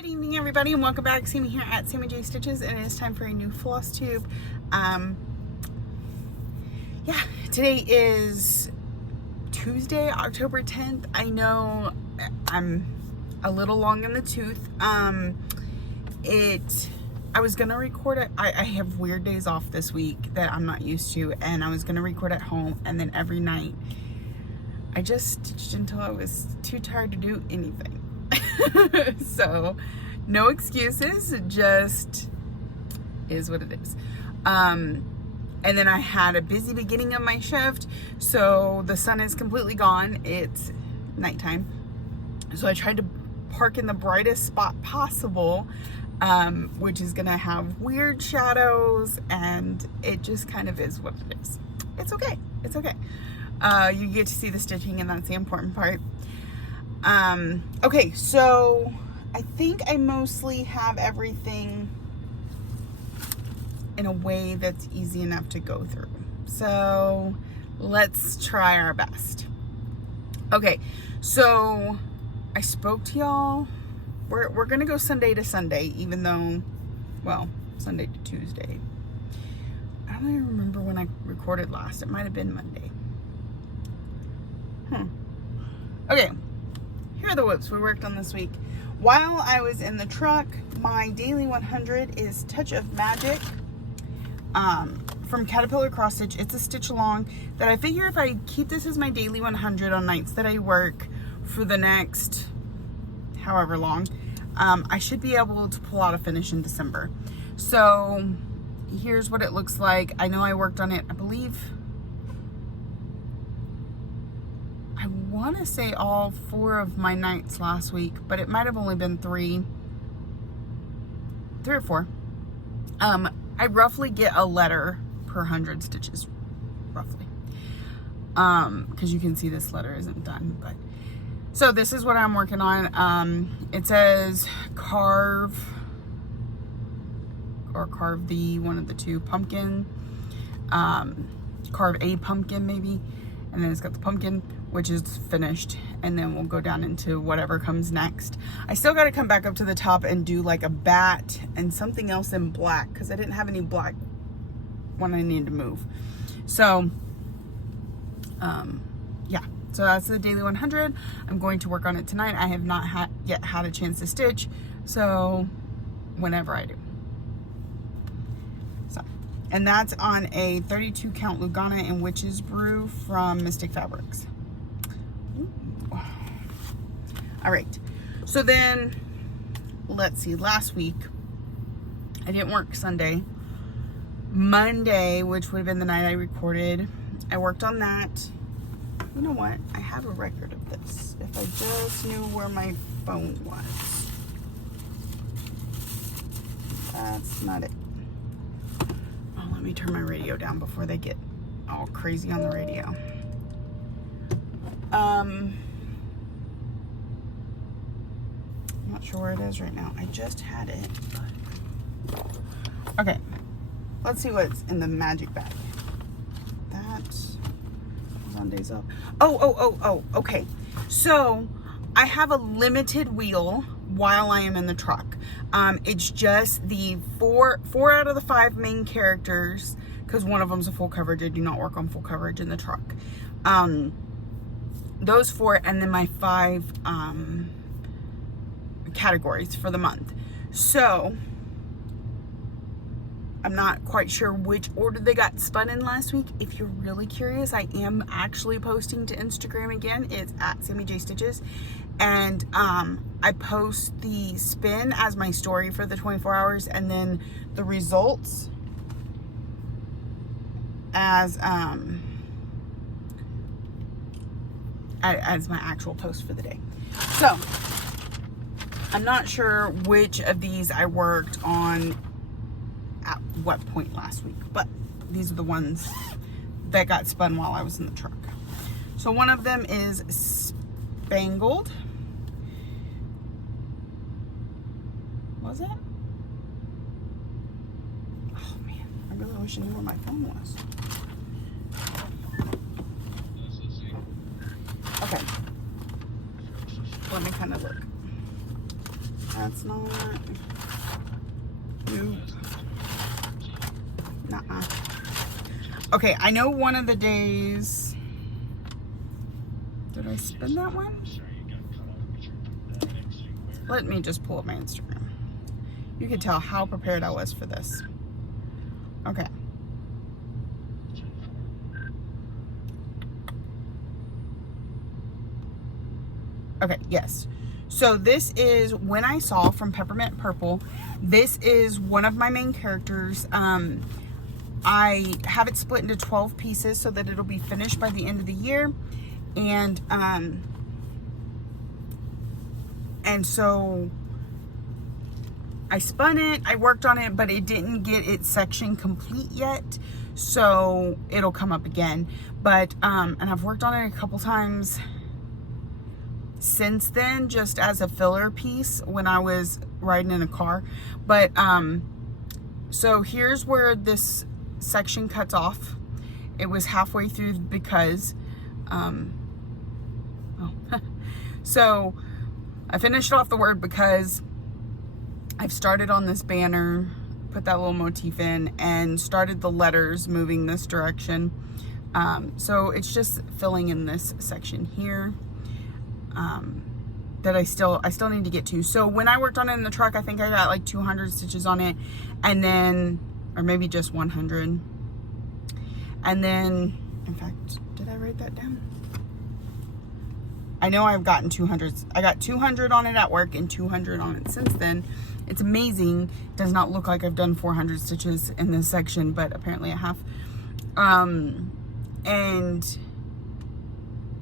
Good evening, everybody, and welcome back. Sammy here at Sammy J Stitches, and it is time for a new Flosstube. Yeah, today is Tuesday, October 10th. I know I'm a little long in the tooth. I was gonna record it. I have weird days off this week that I'm not used to, and I was gonna record at home, and then every night I just stitched until I was too tired to do anything. So no excuses, it just is what it is. And then I had a busy beginning of my shift, so the sun is completely gone. It's nighttime, so I tried to park in the brightest spot possible, which is gonna have weird shadows, and it just kind of is what it is. It's okay, it's okay. You get to see the stitching, and that's the important part. Okay, so I think I mostly have everything in a way that's easy enough to go through. So let's try our best. Okay, so I spoke to y'all. We're gonna go Sunday to Sunday, even though, well, Sunday to Tuesday. I don't even remember when I recorded last. It might have been Monday. Okay. Here are the whoops we worked on this week. While I was in the truck, my daily 100 is Touch of Magic from Caterpillar Cross Stitch. It's a stitch along that I figure if I keep this as my daily 100 on nights that I work for the next however long, I should be able to pull out a finish in December. So here's what it looks like. I know I worked on it, I believe, I want to say all 4 of my nights last week, but it might have only been 3 or 4. I roughly get a letter per 100 stitches, roughly. Because you can see this letter isn't done, but so this is what I'm working on. It says carve the one of the two pumpkin, carve a pumpkin maybe, and then it's got the pumpkin, which is finished, and then we'll go down into whatever comes next. I still got to come back up to the top and do like a bat and something else in black, because I didn't have any black when I needed to move. So yeah, so that's the daily 100. I'm going to work on it tonight. I have not yet had a chance to stitch, so whenever I do. So, and that's on a 32 count Lugana and Witch's Brew from Mystic Fabrics. All right, so then let's see, last week I didn't work Sunday. Monday, which would have been the night I recorded, I worked on that. You know what, I have a record of this if I just knew where my phone was. That's not it. Oh, let me turn my radio down before they get all crazy on the radio. I'm not sure where it is right now. I just had it, but okay. Let's see what's in the magic bag. That was on days off. Oh, okay. So I have a limited wheel while I am in the truck. It's just the four out of the 5 main characters, because one of them's a full coverage. I do not work on full coverage in the truck. Those 4, and then my 5 categories for the month. So I'm not quite sure which order they got spun in last week. If you're really curious, I am actually posting to Instagram again. It's at Sammy J Stitches, and I post the spin as my story for the 24 hours, and then the results as my actual post for the day. So I'm not sure which of these I worked on at what point last week, but these are the ones that got spun while I was in the truck. So one of them is Spangled. Was it? Oh man, I really wish I knew where my phone was. Okay, let me kind of look. That's not. Nope. Nuh-uh. Okay, I know one of the days. Did I spin that one? Let me just pull up my Instagram. You can tell how prepared I was for this. Okay. Okay, yes. So this is When I Saw from Peppermint Purple. This is one of my main characters. I have it split into 12 pieces so that it'll be finished by the end of the year. And so I spun it, I worked on it, but it didn't get its section complete yet. So it'll come up again. But, and I've worked on it a couple times since then, just as a filler piece when I was riding in a car. But, so here's where this section cuts off. It was halfway through because, so I finished off the word because I've started on this banner, put that little motif in, and started the letters moving this direction. So it's just filling in this section here that I still need to get to. So when I worked on it in the truck, I think I got like 200 stitches on it, and then, or maybe just 100. And then, in fact, did I write that down? I know I've gotten 200. I got 200 on it at work and 200 on it since then. It's amazing. It does not look like I've done 400 stitches in this section, but apparently I have. And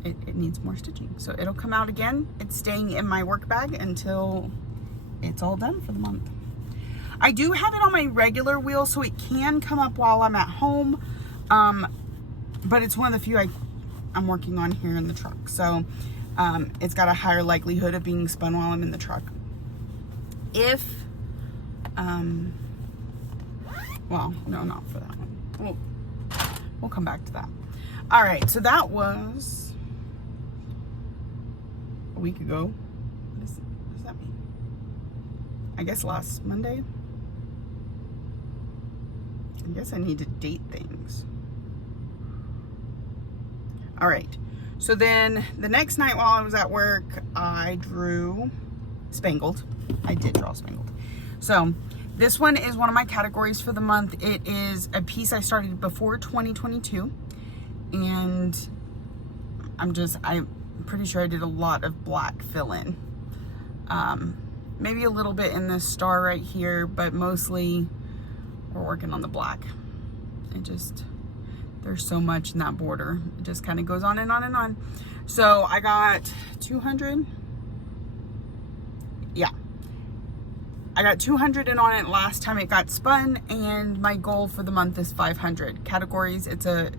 it needs more stitching. So it'll come out again. It's staying in my work bag until it's all done for the month. I do have it on my regular wheel, so it can come up while I'm at home. But it's one of the few I'm working on here in the truck. So it's got a higher likelihood of being spun while I'm in the truck. If, well, no, not for that one. We'll come back to that. All right, so that was a week ago. What does that mean? I guess last Monday. I guess I need to date things. All right. So then the next night while I was at work, I drew Spangled. I did draw Spangled. So this one is one of my categories for the month. It is a piece I started before 2022. And I'm pretty sure I did a lot of black fill-in. Maybe a little bit in this star right here, but mostly we're working on the black. There's so much in that border. It just kind of goes on and on and on. So I got 200. Yeah. I got 200 in on it last time it got spun, and my goal for the month is 500. Categories, it's a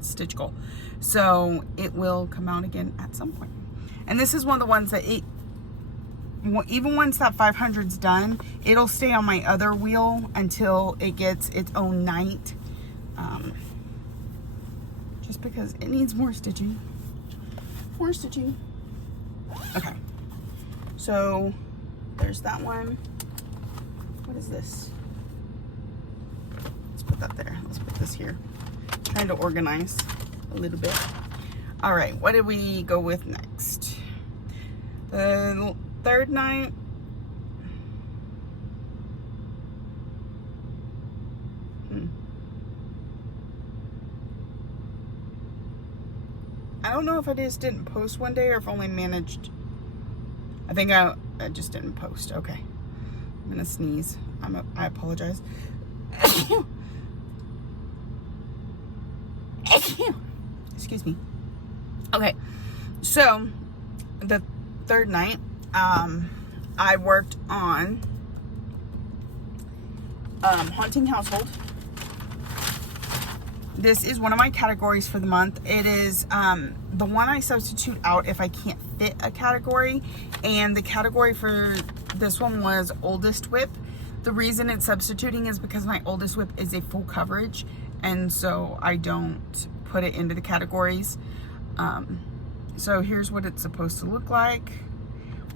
stitch goal. So it will come out again at some point. And this is one of the ones that even once that 500's done, it'll stay on my other wheel until it gets its own night. Just because it needs more stitching. More stitching. Okay. So there's that one. What is this? Let's put that there. Let's put this here. Trying to organize a little bit. All right, what did we go with next? The third night. I don't know if I just didn't post one day or if I only managed. I think I just didn't post. Okay. I'm gonna sneeze. I apologize. Excuse me. Okay. So the third night, I worked on Haunting Household. This is one of my categories for the month. It is the one I substitute out if I can't fit a category. And the category for this one was Oldest Whip. The reason it's substituting is because my Oldest Whip is a full coverage. And so I don't put it into the categories. So here's what it's supposed to look like.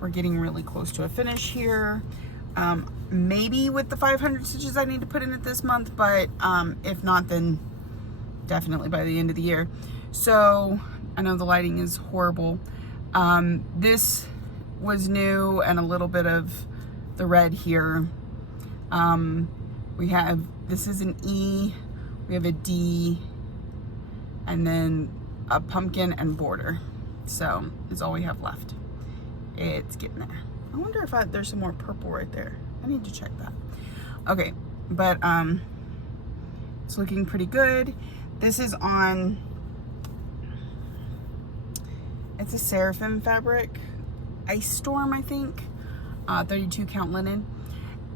we're getting really close to a finish here. Maybe with the 500 stitches I need to put in it this month, but if not, then definitely by the end of the year. So I know the lighting is horrible. This was new, and a little bit of the red here. This is an E, we have a D, and then a pumpkin and border. So that's all we have left. It's getting there. I wonder if there's some more purple right there. I need to check that. Okay, but it's looking pretty good. This is on, it's a Seraphim fabric, Ice Storm, I think, 32 count linen.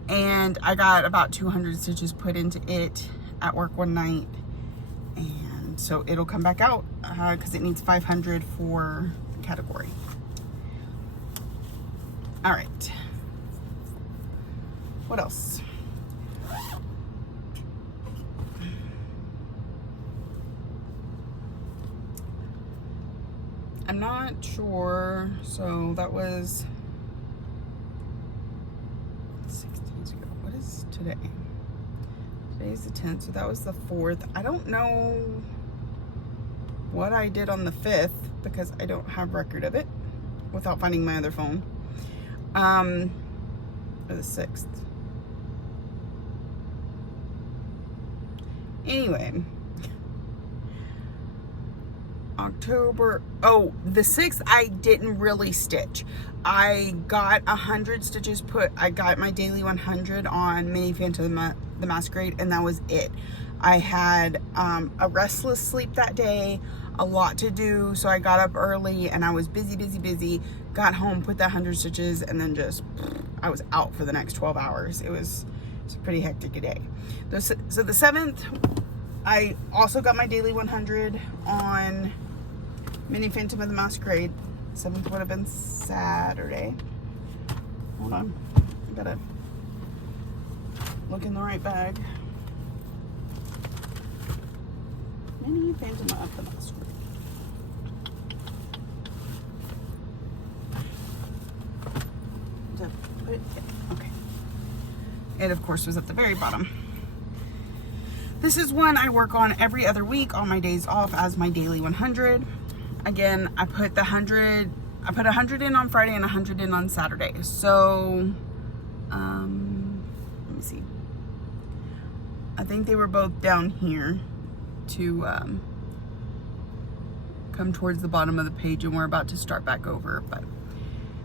And I got about 200 stitches put into it at work one night. And so it'll come back out because it needs 500 for the category. All right. What else? I'm not sure. So that was 6 days ago. What is today? Today's the 10th, so that was the 4th. I don't know what I did on the 5th because I don't have record of it without finding my other phone. Or the 6th. Anyway, October, oh, the 6th I didn't really stitch. I got 100 stitches put, I got my daily 100 on Mini Phantom the Masquerade, and that was it. I had a restless sleep that day, a lot to do, so I got up early and I was busy, got home, put that 100 stitches, and then just, I was out for the next 12 hours. It was a pretty hectic day. So the 7th, I also got my daily 100 on Mini Phantom of the Masquerade. 7th would have been Saturday. Hold on, I gotta look in the right bag. Mini Phantom of the Masquerade. Did I put it? Yeah. Okay. It of course was at the very bottom. This is one I work on every other week on my days off as my daily 100. Again, I put 100 in on Friday and 100 in on Saturday. So, let me see. I think they were both down here to come towards the bottom of the page, and we're about to start back over. But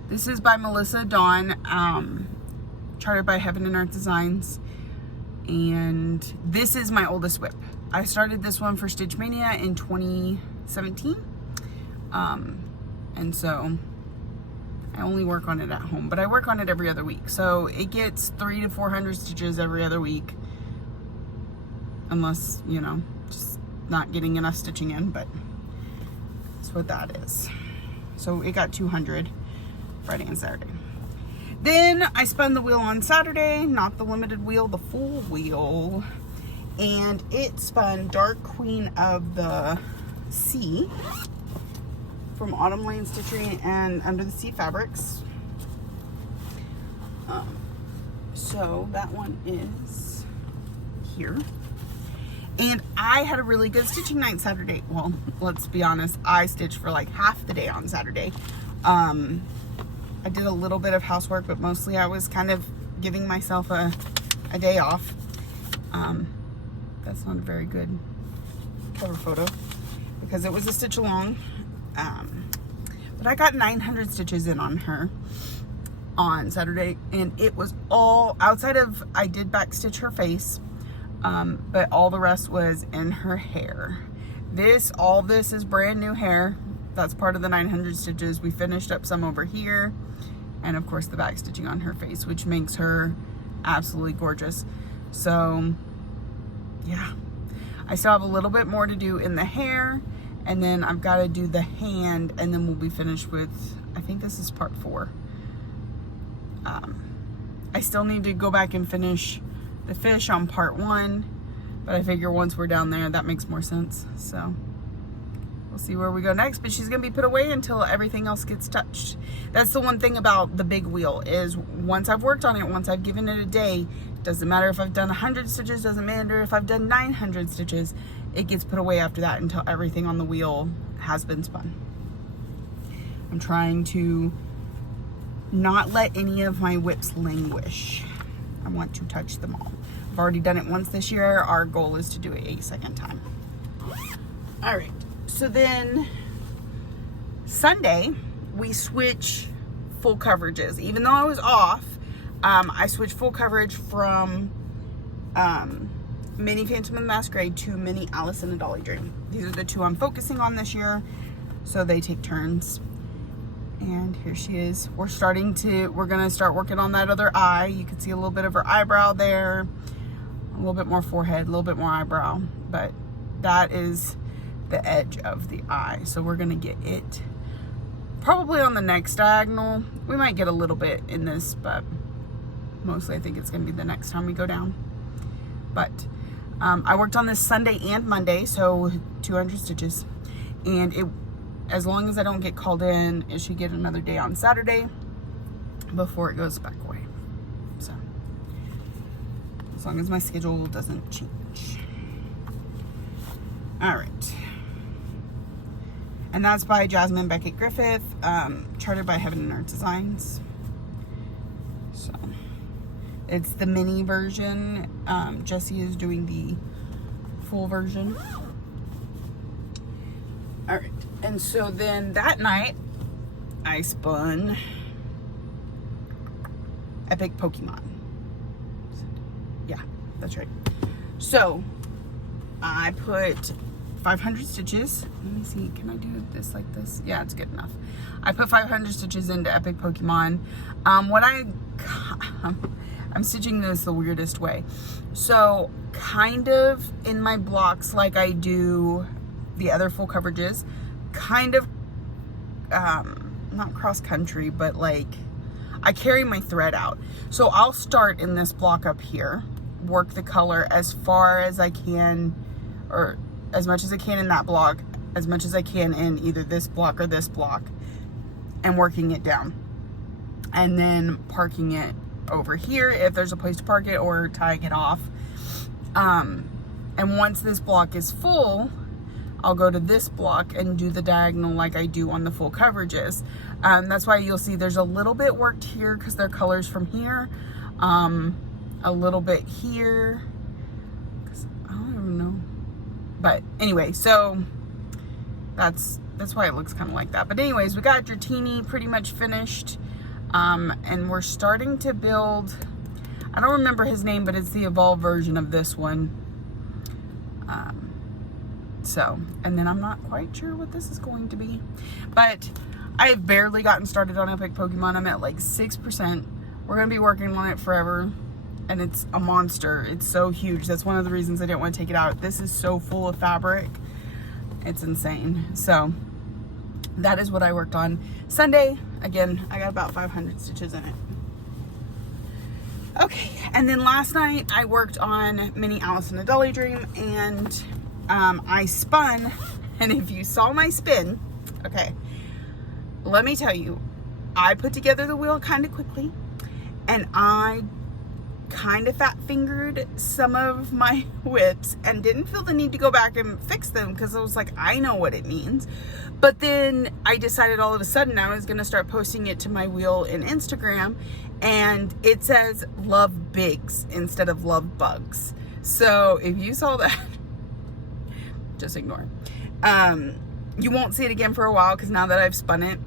this is by Melissa Dawn, charted by Heaven and Earth Designs. And this is my oldest whip. I started this one for Stitch Mania in 2017. And so I only work on it at home, but I work on it every other week. So it gets 300 to 400 stitches every other week. Unless, you know, just not getting enough stitching in, but that's what that is. So it got 200 Friday and Saturday. Then I spun the wheel on Saturday, not the limited wheel, the full wheel. And it spun Dark Queen of the Sea from Autumn Lane Stitchery and Under the Sea Fabrics. So that one is here. And I had a really good stitching night Saturday. Well, let's be honest, I stitched for like half the day on Saturday. I did a little bit of housework, but mostly I was kind of giving myself a day off. That's not a very good cover photo because it was a stitch along. But I got 900 stitches in on her on Saturday, and it was all outside of, I did back stitch her face, but all the rest was in her hair. All this is brand new hair. That's part of the 900 stitches. We finished up some over here, and of course the back stitching on her face, which makes her absolutely gorgeous. So yeah, I still have a little bit more to do in the hair, and then I've got to do the hand, and then we'll be finished with, I think this is part 4. I still need to go back and finish the fish on part 1, but I figure once we're down there, that makes more sense. So we'll see where we go next, but she's gonna be put away until everything else gets touched. That's the one thing about the big wheel, is once I've worked on it, once I've given it a day, doesn't matter if I've done 100 stitches, doesn't matter if I've done 900 stitches, it gets put away after that until everything on the wheel has been spun. I'm trying to not let any of my whips languish. I want to touch them all. I've already done it once this year. Our goal is to do it a second time. All right, so then Sunday, we switch full coverages. Even though I was off, I switched full coverage from Mini Phantom of the Masquerade to Mini Alice in a Dolly Dream. These are the two I'm focusing on this year, so they take turns. And here she is. We're gonna start working on that other eye. You can see a little bit of her eyebrow there, a little bit more forehead, a little bit more eyebrow, but that is the edge of the eye. So we're gonna get it probably on the next diagonal. We might get a little bit in this, but mostly I think it's gonna be the next time we go down. But I worked on this Sunday and Monday, so 200 stitches, and as long as I don't get called in, it should get another day on Saturday before it goes back away. So, as long as my schedule doesn't change. All right. And that's by Jasmine Beckett Griffith, chartered by Heaven and Earth Designs. So, it's the mini version. Jessie is doing the full version. All right. And so then that night, I spun Epic Pokemon. Yeah, that's right. So I put 500 stitches. Let me see, can I do this like this? Yeah, it's good enough. I put 500 stitches into Epic Pokemon. I'm stitching this the weirdest way. So kind of in my blocks like I do the other full coverages, kind of not cross country, but like I carry my thread out. So I'll start in this block up here, work the color as far as I can, or as much as I can in that block, as much as I can in either this block or this block, and working it down, and then parking it over here if there's a place to park it, or tying it off. And once this block is full, I'll go to this block and do the diagonal like I do on the full coverages. That's why you'll see there's a little bit worked here because they're colors from here. A little bit here, because I don't even know. But anyway, so that's why it looks kind of like that. But anyways, we got Dratini pretty much finished. And we're starting to build, I don't remember his name, but it's the evolved version of this one. And then I'm not quite sure what this is going to be, but I have barely gotten started on Epic Pokemon. I'm at like 6%. We're going to be working on it forever, and it's a monster. It's so huge. That's one of the reasons I didn't want to take it out. This is so full of fabric. It's insane. So that is what I worked on Sunday. Again, I got about 500 stitches in it. Okay, and then last night I worked on Mini Alice in a Dolly Dream, and I spun, and if you saw my spin, okay, let me tell you, I put together the wheel kind of quickly, and I kind of fat fingered some of my whips and didn't feel the need to go back and fix them because I was like, I know what it means. But then I decided all of a sudden I was going to start posting it to my wheel in Instagram, and it says love bigs instead of love bugs. So if you saw that, just ignore. You won't see it again for a while because now that I've spun it,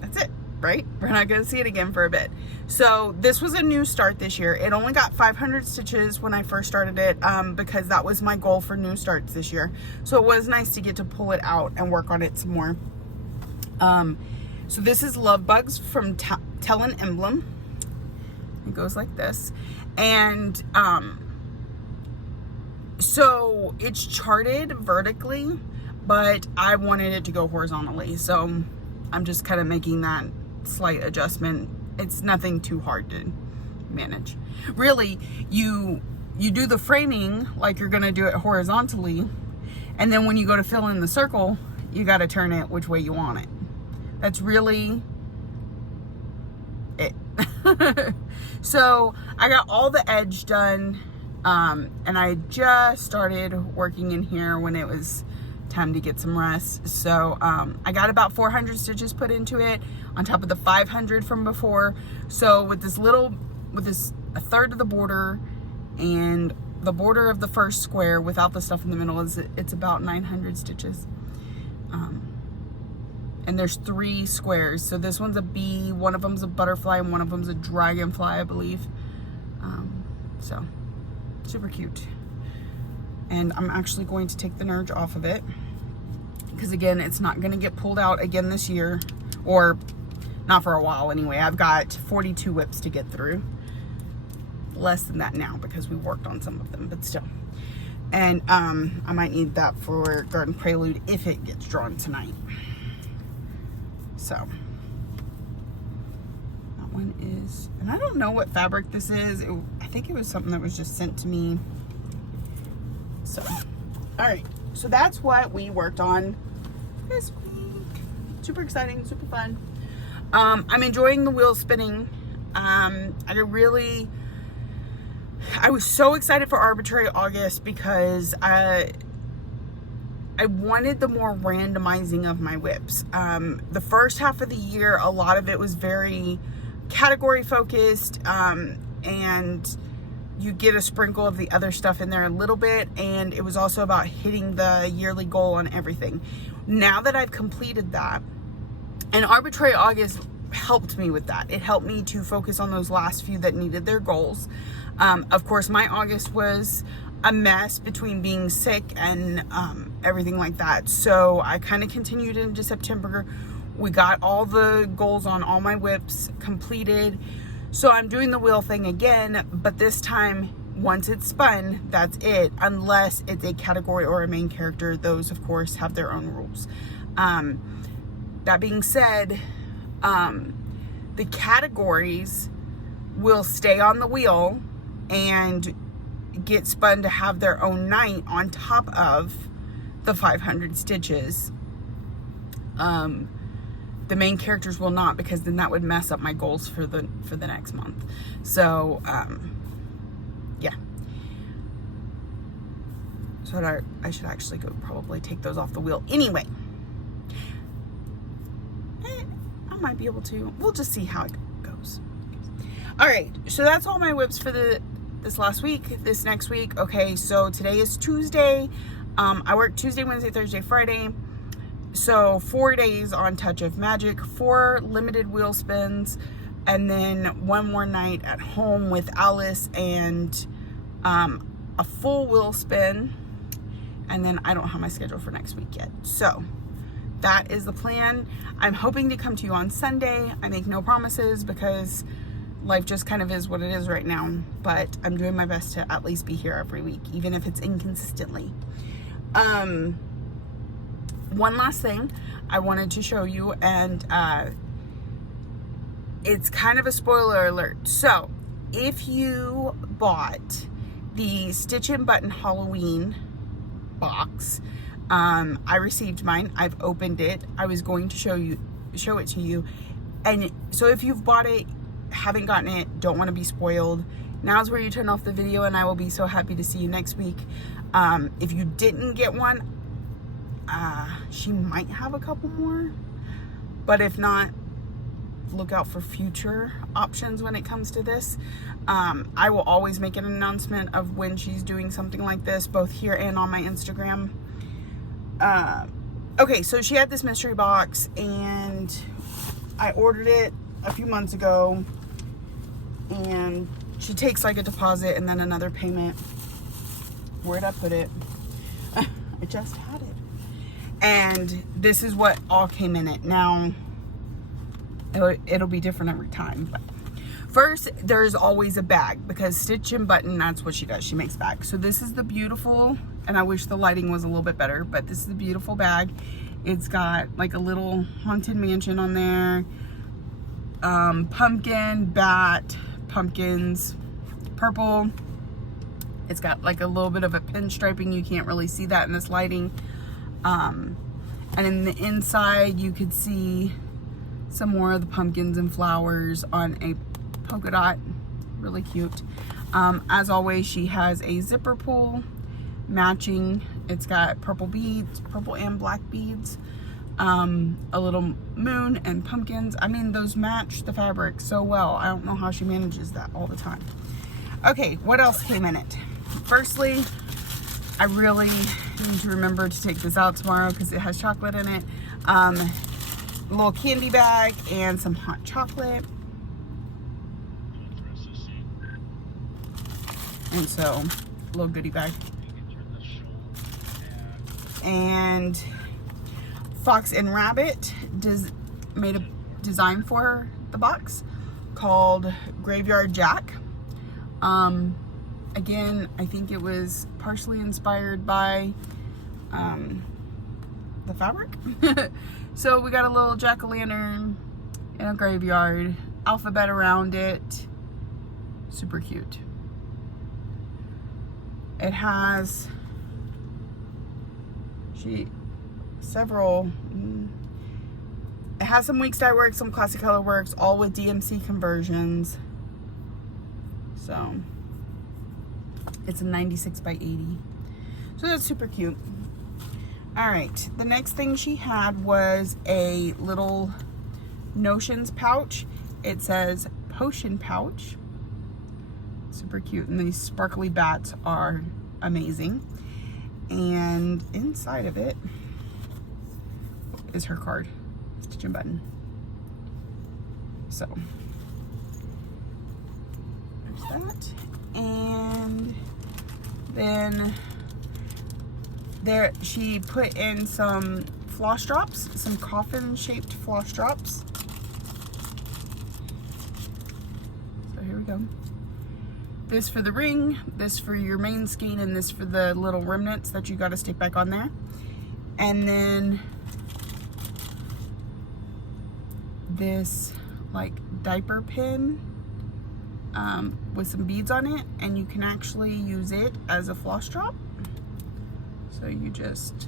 that's it, right? We're not going to see it again for a bit. So this was a new start this year. It only got 500 stitches when I first started it, because that was my goal for new starts this year. So it was nice to get to pull it out and work on it some more. So this is Love Bugs from Talon Emblem. It goes like this. And so it's charted vertically, but I wanted it to go horizontally. So I'm just kind of making that slight adjustment. It's nothing too hard to manage. Really, you do the framing like you're gonna do it horizontally, and then when you go to fill in the circle, you got to turn it which way you want it. That's really it. So I got all the edge done, and I just started working in here when it was time to get some rest. So I got about 400 stitches put into it on top of the 500 from before. So with this a third of the border and the border of the first square without the stuff in the middle, it's about 900 stitches. And there's 3 squares. So this one's a bee, one of them's a butterfly, and one of them's a dragonfly, I believe. So super cute. And I'm actually going to take the nerge off of it, because again, it's not going to get pulled out again this year, or not for a while anyway. I've got 42 whips to get through. Less than that now because we worked on some of them, but still. And I might need that for Garden Prelude if it gets drawn tonight. So that one is, and I don't know what fabric this is. I think it was something that was just sent to me. So, all right. So that's what we worked on this week. Super exciting, super fun. I'm enjoying the wheel spinning. I was so excited for Arbitrary August because I wanted the more randomizing of my whips. The first half of the year, a lot of it was very category focused, and you get a sprinkle of the other stuff in there a little bit, and it was also about hitting the yearly goal on everything. Now that I've completed that, and Arbitrary August helped me with that. It helped me to focus on those last few that needed their goals. Of course, my August was a mess between being sick and everything like that. So I kind of continued into September. We got all the goals on all my whips completed. So I'm doing the wheel thing again, but this time, once it's spun, that's it. Unless it's a category or a main character. Those, of course, have their own rules. That being said, the categories will stay on the wheel and get spun to have their own night on top of the 500 stitches. The main characters will not, because then that would mess up my goals for the next month. So yeah, so I should actually go probably take those off the wheel anyway. I might be able to. We'll just see how it goes. All right, so that's all my whips for this last week. This next week, okay, so today is Tuesday. I work Tuesday, Wednesday, Thursday, Friday. So 4 days on Touch of Magic, 4 limited wheel spins, and then 1 more night at home with Alice, and a full wheel spin. And then I don't have my schedule for next week yet. So that is the plan. I'm hoping to come to you on Sunday. I make no promises because life just kind of is what it is right now. But I'm doing my best to at least be here every week, even if it's inconsistently. One last thing I wanted to show you, and it's kind of a spoiler alert. So if you bought the Stitch and Button Halloween box, I received mine. I've opened it. I was going to show it to you. And so if you've bought it, haven't gotten it, don't want to be spoiled, now's where you turn off the video, and I will be so happy to see you next week. If you didn't get one, she might have a couple more, but if not, look out for future options when it comes to this. I will always make an announcement of when she's doing something like this, both here and on my Instagram. Okay, so she had this mystery box, and I ordered it a few months ago, and she takes like a deposit and then another payment. Where'd I put it? I just had it. And this is what all came in it. Now, it'll be different every time. But first, there's always a bag, because Stitch and Button, that's what she does. She makes bags. So this is the beautiful, and I wish the lighting was a little bit better, but this is the beautiful bag. It's got like a little haunted mansion on there. Pumpkin, bat, pumpkins, purple. It's got like a little bit of a pinstriping. You can't really see that in this lighting. And in the inside, you could see some more of the pumpkins and flowers on a polka dot. Really cute. As always, she has a zipper pull matching. It's got purple beads, purple and black beads, a little moon and pumpkins. I mean, those match the fabric so well. I don't know how she manages that all the time. Okay, what else came in it? Firstly, I really need to remember to take this out tomorrow because it has chocolate in it. A little candy bag and some hot chocolate. And so, a little goodie bag. And Fox and Rabbit made a design for the box called Graveyard Jack. Again, I think it was partially inspired by the fabric. So we got a little jack-o'-lantern in a graveyard, alphabet around it. Super cute. It has it has some weeks dye work, some classic color works, all with DMC conversions. So it's a 96 by 80. So that's super cute. All right, the next thing she had was a little Notions pouch. It says Potion Pouch. Super cute, and these sparkly bats are amazing. And inside of it is her card, stitching button. So there's that. And then there she put in some floss drops, some coffin shaped floss drops. So here we go. This for the ring, this for your main skein, and this for the little remnants that you got to stick back on there. And then this like diaper pin with some beads on it, and you can actually use it as a floss drop. So you just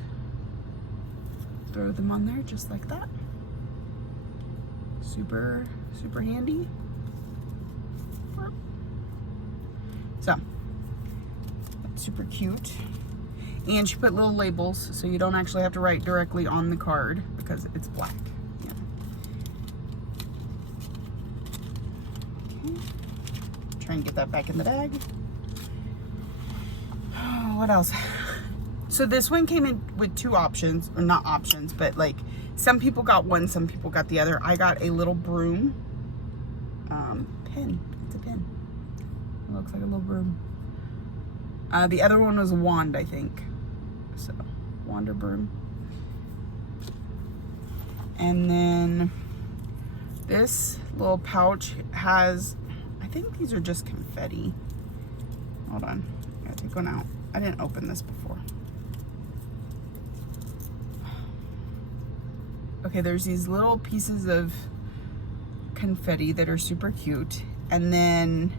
throw them on there just like that. Super, super handy. So, that's super cute. And she put little labels so you don't actually have to write directly on the card because it's black. Yeah. Okay. Try and get that back in the bag. Oh, what else? So this one came in with two options, or not options, but like some people got one, some people got the other. I got a little broom pin. It's a pin. It looks like a little broom. The other one was a wand, I think. So, wand or broom. And then this little pouch has, I think these are just confetti. Hold on, I gotta take one out. I didn't open this before. Okay, there's these little pieces of confetti that are super cute. And then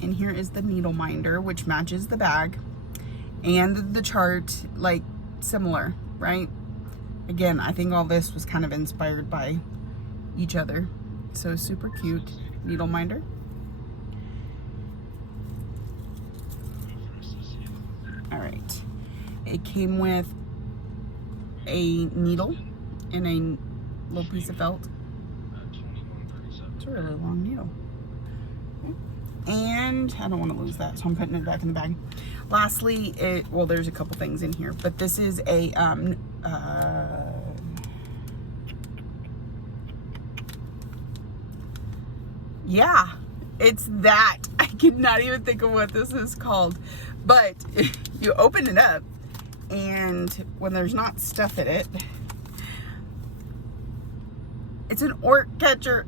in here is the needle minder, which matches the bag, and the chart, like similar, right? Again, I think all this was kind of inspired by each other. So super cute needle minder. All right, it came with a needle and a little piece of felt. It's a really long needle. And I don't want to lose that, so I'm putting it back in the bag. Lastly, well, there's a couple things in here, but this is a yeah, it's that. I could not even think of what this is called, but you open it up, and when there's not stuff in it, it's an ort catcher.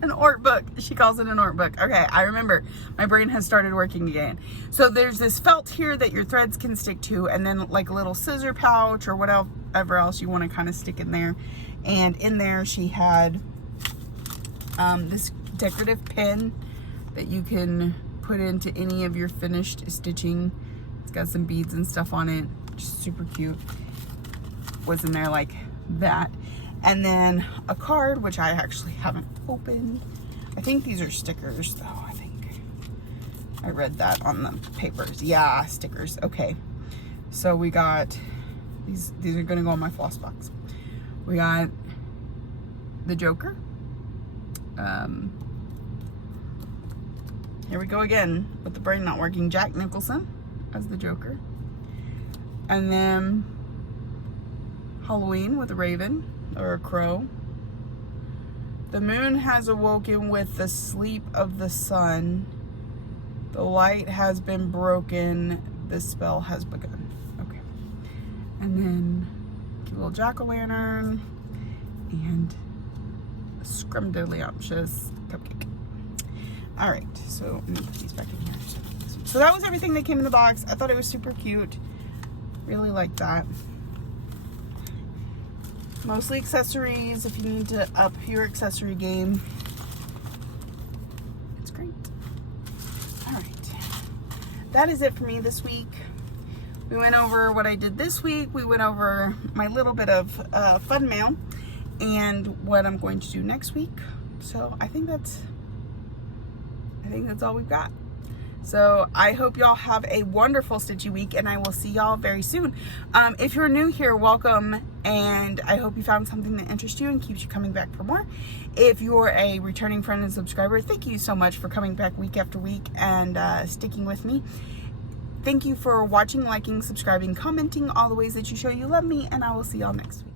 An ort book. She calls it an ort book. Okay, I remember. My brain has started working again. So there's this felt here that your threads can stick to, and then like a little scissor pouch or whatever else you want to kind of stick in there. And in there she had this decorative pin that you can put into any of your finished stitching. It's got some beads and stuff on it. Just super cute. Was in there like that. And then a card, which I actually haven't opened. I think these are stickers though. I think I read that on the papers. Yeah, stickers. Okay. So we got these are gonna go in my floss box. We got the Joker. Here we go again with the brain not working. Jack Nicholson as the Joker. And then Halloween with a raven or a crow. The moon has awoken with the sleep of the sun. The light has been broken. The spell has begun. Okay. And then cute little jack-o'-lantern and a scrumdiddlyumptious cupcake. All right, so let me put these back in here. So that was everything that came in the box. I thought it was super cute. Really like that. Mostly accessories if you need to up your accessory game. It's great. All right. That is it for me this week. We went over what I did this week. We went over my little bit of fun mail and what I'm going to do next week. So I think that's all we've got. So I hope y'all have a wonderful Stitchy week, and I will see y'all very soon. If you're new here, welcome, and I hope you found something that interests you and keeps you coming back for more. If you're a returning friend and subscriber, thank you so much for coming back week after week and sticking with me. Thank you for watching, liking, subscribing, commenting, all the ways that you show you love me, and I will see y'all next week.